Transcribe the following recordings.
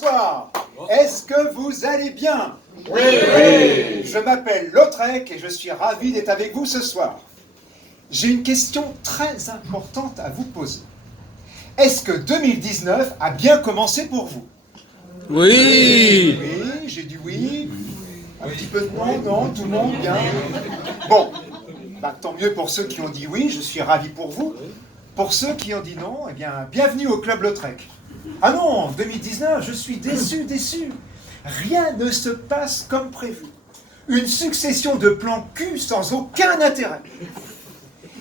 bonsoir. Est-ce que vous allez bien? Oui, oui. Je m'appelle Lautrec et je suis ravi d'être avec vous ce soir. J'ai une question très importante à vous poser. Est-ce que 2019 a bien commencé pour vous? Oui. Oui, j'ai dit oui. Un petit peu de non, tout le monde, bien. Bon, tant mieux pour ceux qui ont dit oui, je suis ravi pour vous. Pour ceux qui ont dit non, eh bien, bienvenue au Club Lautrec. Ah non, 2019, je suis déçu. Rien ne se passe comme prévu. Une succession de plans cul sans aucun intérêt.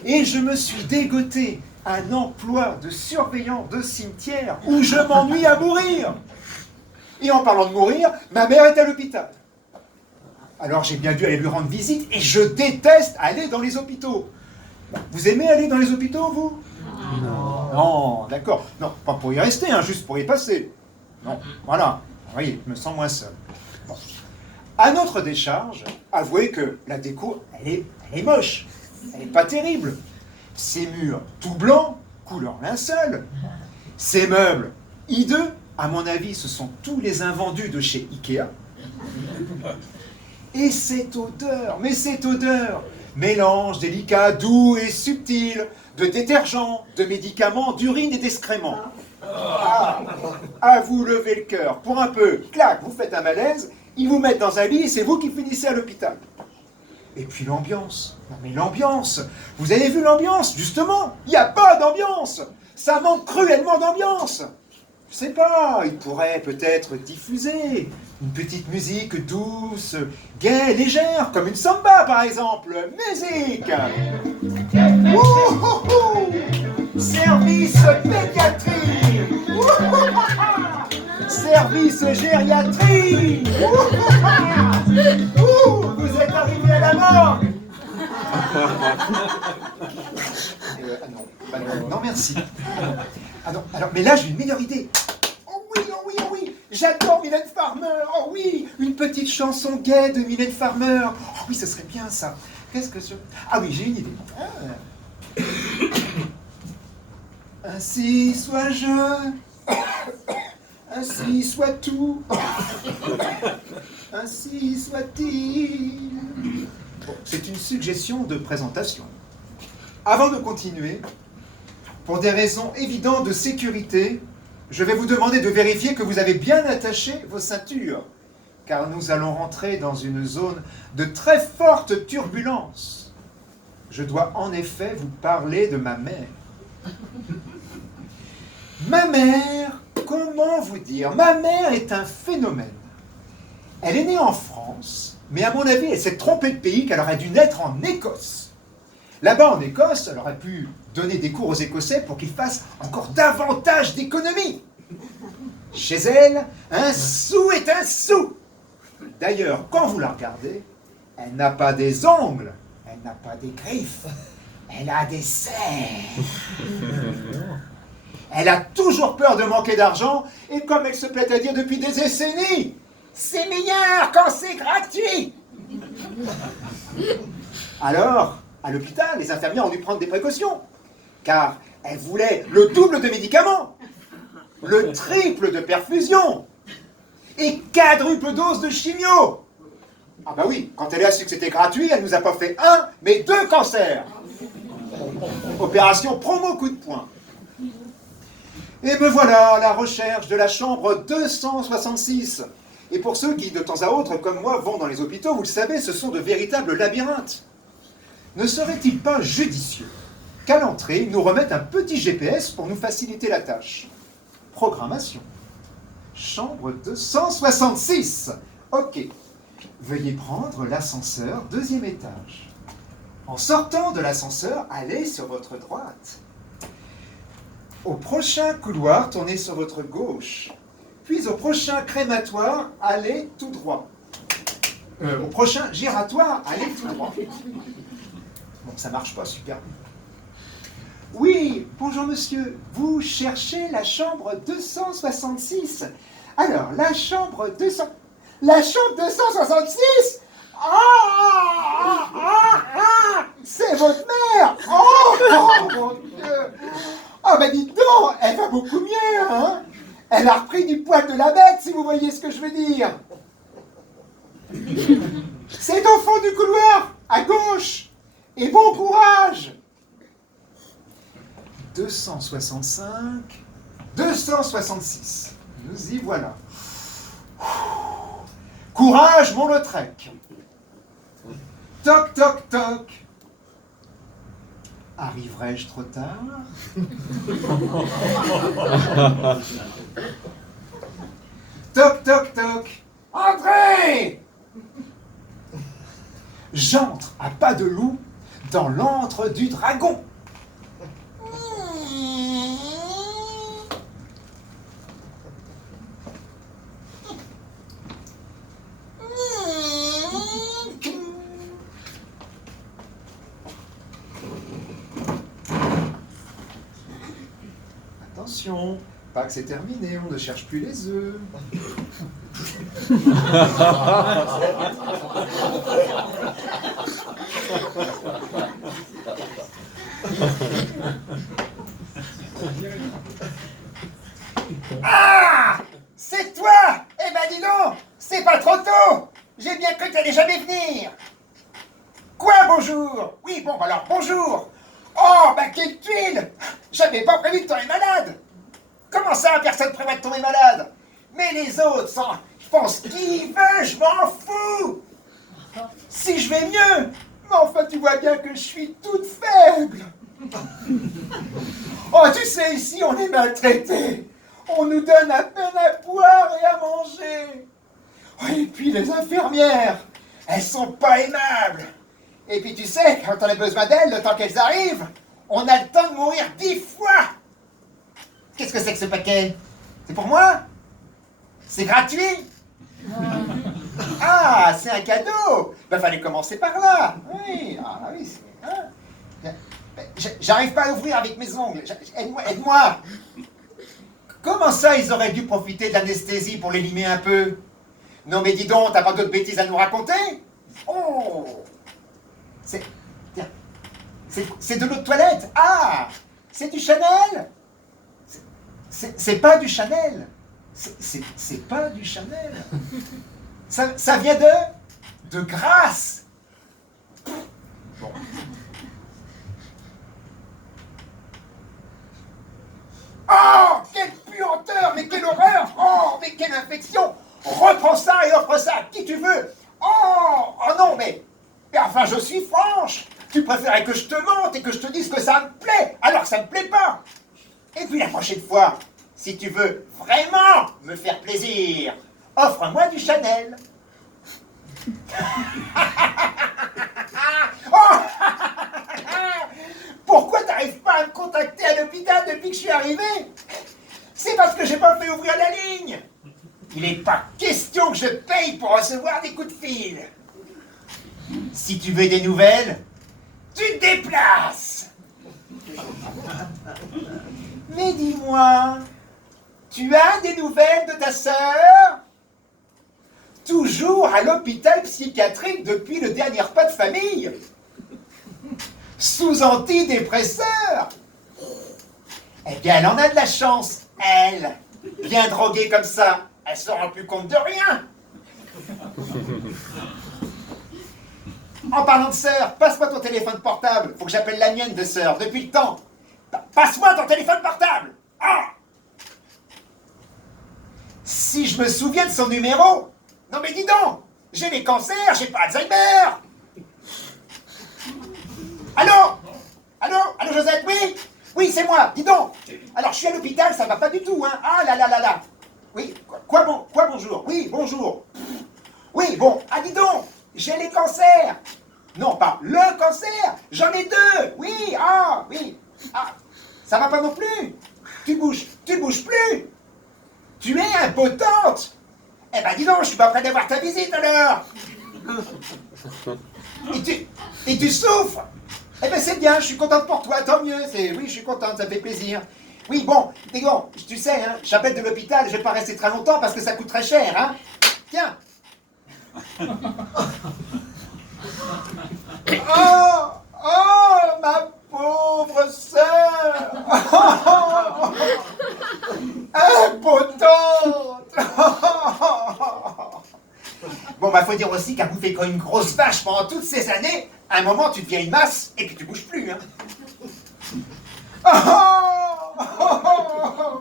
Et je me suis dégoté un emploi de surveillant de cimetière où je m'ennuie à mourir. Et en parlant de mourir, ma mère est à l'hôpital. Alors j'ai bien dû aller lui rendre visite et je déteste aller dans les hôpitaux. Vous aimez aller dans les hôpitaux, vous? Non, d'accord. Non, pas pour y rester, hein, juste pour y passer. Non, voilà. Vous voyez, je me sens moins seul. Bon. À notre décharge, avouez que la déco, elle est moche. Elle n'est pas terrible. Ces murs tout blancs, couleur linceul. Ces meubles hideux, à mon avis, ce sont tous les invendus de chez Ikea. Et cette odeur, mélange délicat, doux et subtil, de détergents, de médicaments, d'urine et d'excréments. À vous lever le cœur. Pour un peu, clac, vous faites un malaise, ils vous mettent dans un lit et c'est vous qui finissez à l'hôpital. Et puis l'ambiance. Non mais l'ambiance. Vous avez vu l'ambiance? Justement, il n'y a pas d'ambiance. Ça manque cruellement d'ambiance. Je sais pas, il pourrait peut-être diffuser une petite musique douce, gaie, légère, comme une samba par exemple. Musique. Ouh, service pédiatrie. Service gériatrie. Vous êtes arrivé à la mort. Non, merci. Ah non, alors, mais là j'ai une meilleure idée. Oh oui, j'adore Mylène Farmer. Oh oui, une petite chanson gaie de Mylène Farmer. Oh oui, ce serait bien ça. Qu'est-ce que je... Ah oui, j'ai une idée. Ainsi soit-je, ainsi soit tout, ainsi soit-il. Bon, c'est une suggestion de présentation. Avant de continuer, pour des raisons évidentes de sécurité, je vais vous demander de vérifier que vous avez bien attaché vos ceintures, car nous allons rentrer dans une zone de très forte turbulence. Je dois en effet vous parler de ma mère. Ma mère, comment vous dire? Ma mère est un phénomène. Elle est née en France, mais à mon avis, elle s'est trompée de pays, qu'elle aurait dû naître en Écosse. Là-bas, en Écosse, elle aurait pu donner des cours aux Écossais pour qu'ils fassent encore davantage d'économies. Chez elle, un sou est un sou. D'ailleurs, quand vous la regardez, elle n'a pas des ongles, elle n'a pas des griffes, elle a des serres. Elle a toujours peur de manquer d'argent, et comme elle se plaît à dire depuis des décennies, c'est meilleur quand c'est gratuit. Alors, à l'hôpital, les infirmières ont dû prendre des précautions, car elles voulaient le double de médicaments, le triple de perfusion, et quadruple dose de chimio. Ah bah oui, quand elle a su que c'était gratuit, elle nous a pas fait un, mais 2 cancers. Opération promo coup de poing. Et me voilà à la recherche de la chambre 266. Et pour ceux qui, de temps à autre, comme moi, vont dans les hôpitaux, vous le savez, ce sont de véritables labyrinthes. Ne serait-il pas judicieux qu'à l'entrée, ils nous remettent un petit GPS pour nous faciliter la tâche? Programmation. Chambre 266. Ok. Veuillez prendre l'ascenseur 2e étage. En sortant de l'ascenseur, allez sur votre droite. Au prochain couloir, tournez sur votre gauche. Puis au prochain crématoire, allez tout droit. Au prochain giratoire, allez tout droit. Bon, ça marche pas super bien. Oui, bonjour monsieur. Vous cherchez la chambre 266. Alors, la chambre 266. C'est votre mère. Oh mon Dieu. Oh, ben dites donc, elle va beaucoup mieux, hein? Elle a repris du poil de la bête, si vous voyez ce que je veux dire. C'est au fond du couloir, à gauche. Et bon courage. 265, 266. Nous y voilà. Courage, mon Lautrec. Toc, toc, toc. Arriverai-je trop tard? Toc, toc, toc. Entrez! J'entre à pas de loup dans l'antre du dragon. Attention, pas que c'est terminé, on ne cherche plus les œufs. Ah! C'est toi! Eh ben dis donc, c'est pas trop tôt! J'ai bien cru que t'allais jamais venir! Quoi, bonjour? Oui, bon, alors, bonjour! Oh, bah quelle tuile! J'avais pas prévu que t'en es malade! Comment ça, personne prévoit de tomber malade? Mais les autres, je pense qu'ils veulent, je m'en fous! Si je vais mieux! Mais enfin, tu vois bien que je suis toute faible! Oh, tu sais, ici, on est maltraités! On nous donne à peine à boire et à manger! Oh, et puis les infirmières, elles sont pas aimables! Et puis tu sais, quand on a besoin d'elles, le temps qu'elles arrivent, on a le temps de mourir 10 fois! Qu'est-ce que c'est que ce paquet? C'est pour moi? C'est gratuit? Ah, c'est un cadeau! Ben, fallait commencer par là! Oui, ah oui, c'est... Hein? J'arrive pas à ouvrir avec mes ongles. Aide-moi, aide-moi! Comment ça, ils auraient dû profiter de l'anesthésie pour les limer un peu? Non mais dis donc, t'as pas d'autres bêtises à nous raconter? Oh! C'est de l'eau de toilette. Ah! C'est du Chanel? C'est pas du Chanel. C'est pas du Chanel. Ça vient de Grasse. Bon. Oh! Quelle puanteur! Mais quelle horreur! Oh! Mais quelle infection! Reprends ça et offre ça à qui tu veux! Oh! Oh non, mais enfin, je suis franche! Tu préférais que je te mente et que je te dise que ça me plaît, alors que ça me plaît pas! Et puis la prochaine fois, si tu veux vraiment me faire plaisir, offre-moi du Chanel! Oh! Pourquoi t'arrives pas à me contacter à l'hôpital depuis que je suis arrivé? C'est parce que j'ai pas fait ouvrir la ligne! Il n'est pas question que je paye pour recevoir des coups de fil! Si tu veux des nouvelles, tu te déplaces! Mais dis-moi, tu as des nouvelles de ta sœur? Toujours à l'hôpital psychiatrique depuis le dernier repas de famille? Sous antidépresseur? Eh bien, elle en a de la chance, elle! Bien droguée comme ça, elle se rend plus compte de rien! En parlant de sœur, passe-moi ton téléphone portable. Faut que j'appelle la mienne de sœur, depuis le temps. Passe-moi ton téléphone portable. Ah! Si je me souviens de son numéro. Non mais dis donc, j'ai les cancers, j'ai pas Alzheimer. Allô? Allô? Allô Josette, oui? Oui, c'est moi, dis donc. Alors je suis à l'hôpital, ça va pas du tout, hein. Ah là là là là. Oui, quoi bonjour? Oui, bonjour. Oui, bon, ah dis donc, j'ai les cancers. Non, pas le cancer, j'en ai 2. Oui, ah, oui. Ah, ça va pas non plus. Tu bouges plus. Tu es impotente. Eh ben dis donc, je suis pas prêt d'avoir ta visite alors. Et tu souffres. Eh ben c'est bien, je suis contente pour toi, tant mieux. Oui, je suis contente, ça me fait plaisir. Oui, bon, tu sais, hein, j'appelle de l'hôpital, je vais pas rester très longtemps parce que ça coûte très cher, hein. Tiens. Oh, ma pauvre sœur. Impotente. Bon, bah, faut dire aussi qu'à bouffer comme une grosse vache pendant toutes ces années, à un moment, tu deviens une masse et puis tu bouges plus, hein. Oh,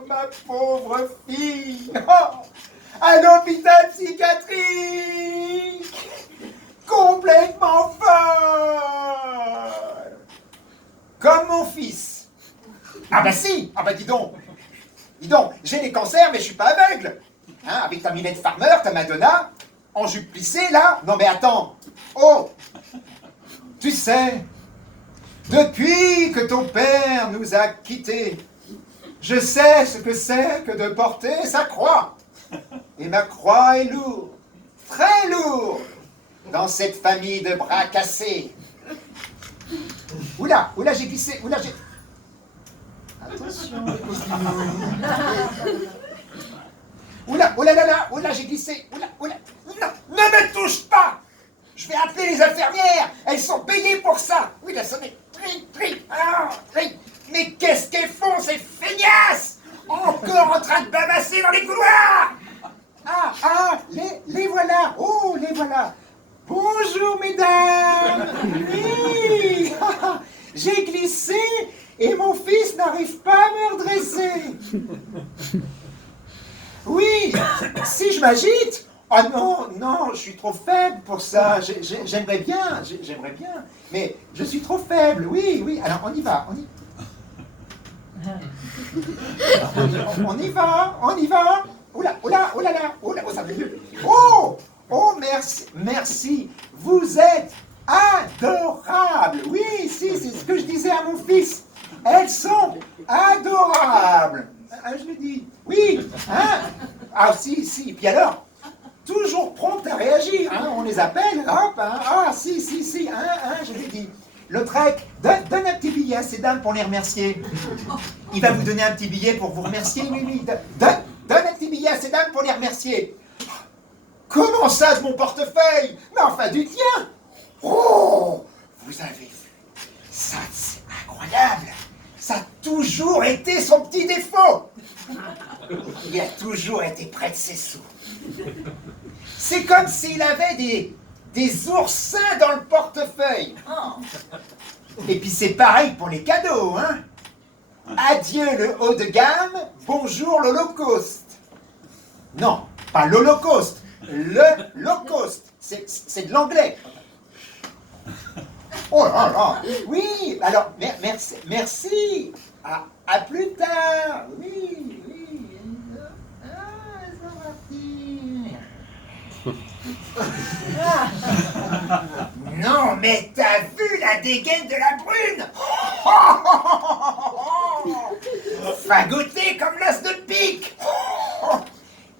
ma pauvre fille. Oh, un hôpital psychiatrique. Complètement folle. Comme mon fils. Ah bah si, ah bah dis donc. Dis donc, j'ai les cancers, mais je suis pas aveugle. Hein, avec ta Mylène Farmer, ta Madonna, en jupe plissée, là. Non mais attends. Oh, tu sais, depuis que ton père nous a quittés, je sais ce que c'est que de porter sa croix. Et ma croix est lourde, très lourde, dans cette famille de bras cassés. Oula, oula, j'ai glissé, oula, j'ai... Attention, les copines. Oula, oula, là, là, oula, j'ai glissé, oula, oula. Non, ne me touche pas. Je vais appeler les infirmières, elles sont payées pour ça. Oui, la sonnette, tri, tri, ah, tri. Mais qu'est-ce qu'elles font, ces feignasses? Encore en train de babasser dans les couloirs. Les voilà, oh, les voilà. Bonjour, mesdames. Oui, j'ai glissé et mon fils n'arrive pas à me redresser. Oui, si je m'agite. Oh non, non, je suis trop faible pour ça. J'aimerais bien, mais je suis trop faible. Oui, oui. Alors on y va, on y va. Oula, oula, oula, là, oula, oh, ça va mieux. Oh, oh, merci, merci. Vous êtes adorables. Oui, si, c'est ce que je disais à mon fils. Elles sont adorables. Je le dis. Oui, hein. Ah, si, si. Puis alors, toujours prompte à réagir. Hein. On les appelle, hop, hein. Ah, si, je l'ai dit. Lautrec, donne un petit billet à ces dames pour les remercier. Il va vous donner un petit billet pour vous remercier, oui. Donne un petit billet à ces dames pour les remercier. Comment ça, de mon portefeuille? Mais enfin, du tien. Oh, vous avez vu. Ça, c'est incroyable. Ça a toujours été son petit défaut. Il a toujours été près de ses sous. C'est comme s'il avait des oursins dans le portefeuille. Et puis c'est pareil pour les cadeaux, hein. Adieu le haut de gamme, bonjour l'Holocauste. Non, pas l'Holocauste, le low cost. C'est de l'anglais. Oh là là, oui, alors merci. À plus tard, oui. Ils sont partis. Non, mais t'as vu la dégaine de la brune? Fagotée comme l'os de pique.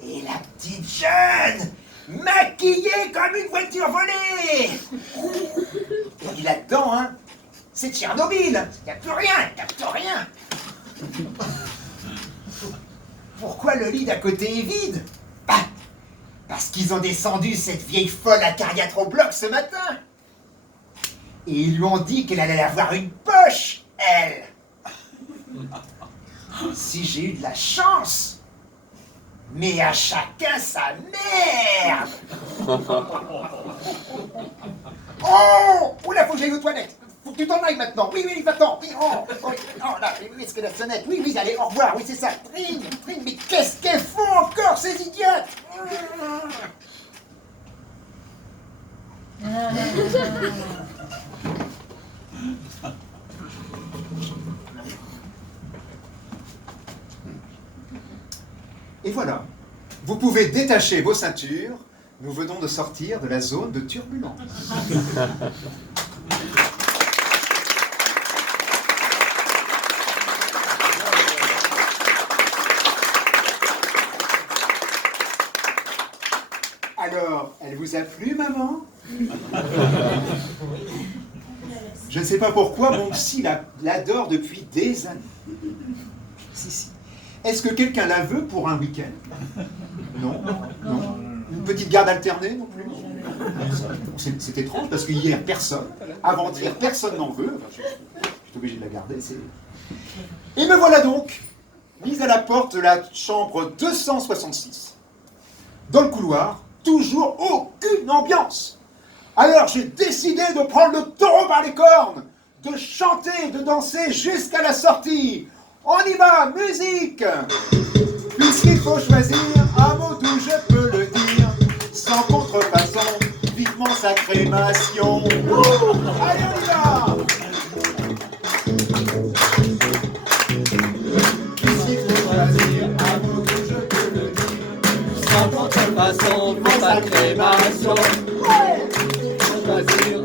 Et la petite jeune, maquillée comme une voiture volée. Et là-dedans, hein, c'est Tchernobyl. Il n'y a plus rien, il capte rien. Pourquoi le lit d'à côté est vide? Bah, parce qu'ils ont descendu cette vieille folle acariâtre au bloc ce matin. Et ils lui ont dit qu'elle allait avoir une poche, elle. Si j'ai eu de la chance. Mais à chacun sa merde. Oh, oula, faut que j'aille aux toilettes. Faut que tu t'en ailles maintenant. Oui, va-t'en. Oui, oh, là, oui, est-ce que la sonnette? Oui, allez, au revoir. Oui, c'est ça. Tring, mais qu'est-ce qu'elles font encore, ces idiotes? Et voilà, vous pouvez détacher vos ceintures. Nous venons de sortir de la zone de turbulence. Alors, elle vous a plu, maman? Je ne sais pas pourquoi, mon psy l'adore depuis des années. Si. Est-ce que quelqu'un la veut pour un week-end? Non. Une petite garde alternée non plus? C'est étrange parce qu'hier, personne. Avant-hier, personne n'en veut. Enfin, je suis obligé de la garder. Et me voilà donc mise à la porte de la chambre 266. Dans le couloir, toujours aucune ambiance. Alors j'ai décidé de prendre le taureau par les cornes, de chanter, de danser jusqu'à la sortie. On y va, musique! Puisqu'il faut choisir un mot d'où je peux le dire, sans contrefaçon, vivement sa crémation. Allez, on y va! Puisqu'il faut choisir un mot d'où je peux le dire, Sans contrefaçon, pour sa crémation. ouais! Choisir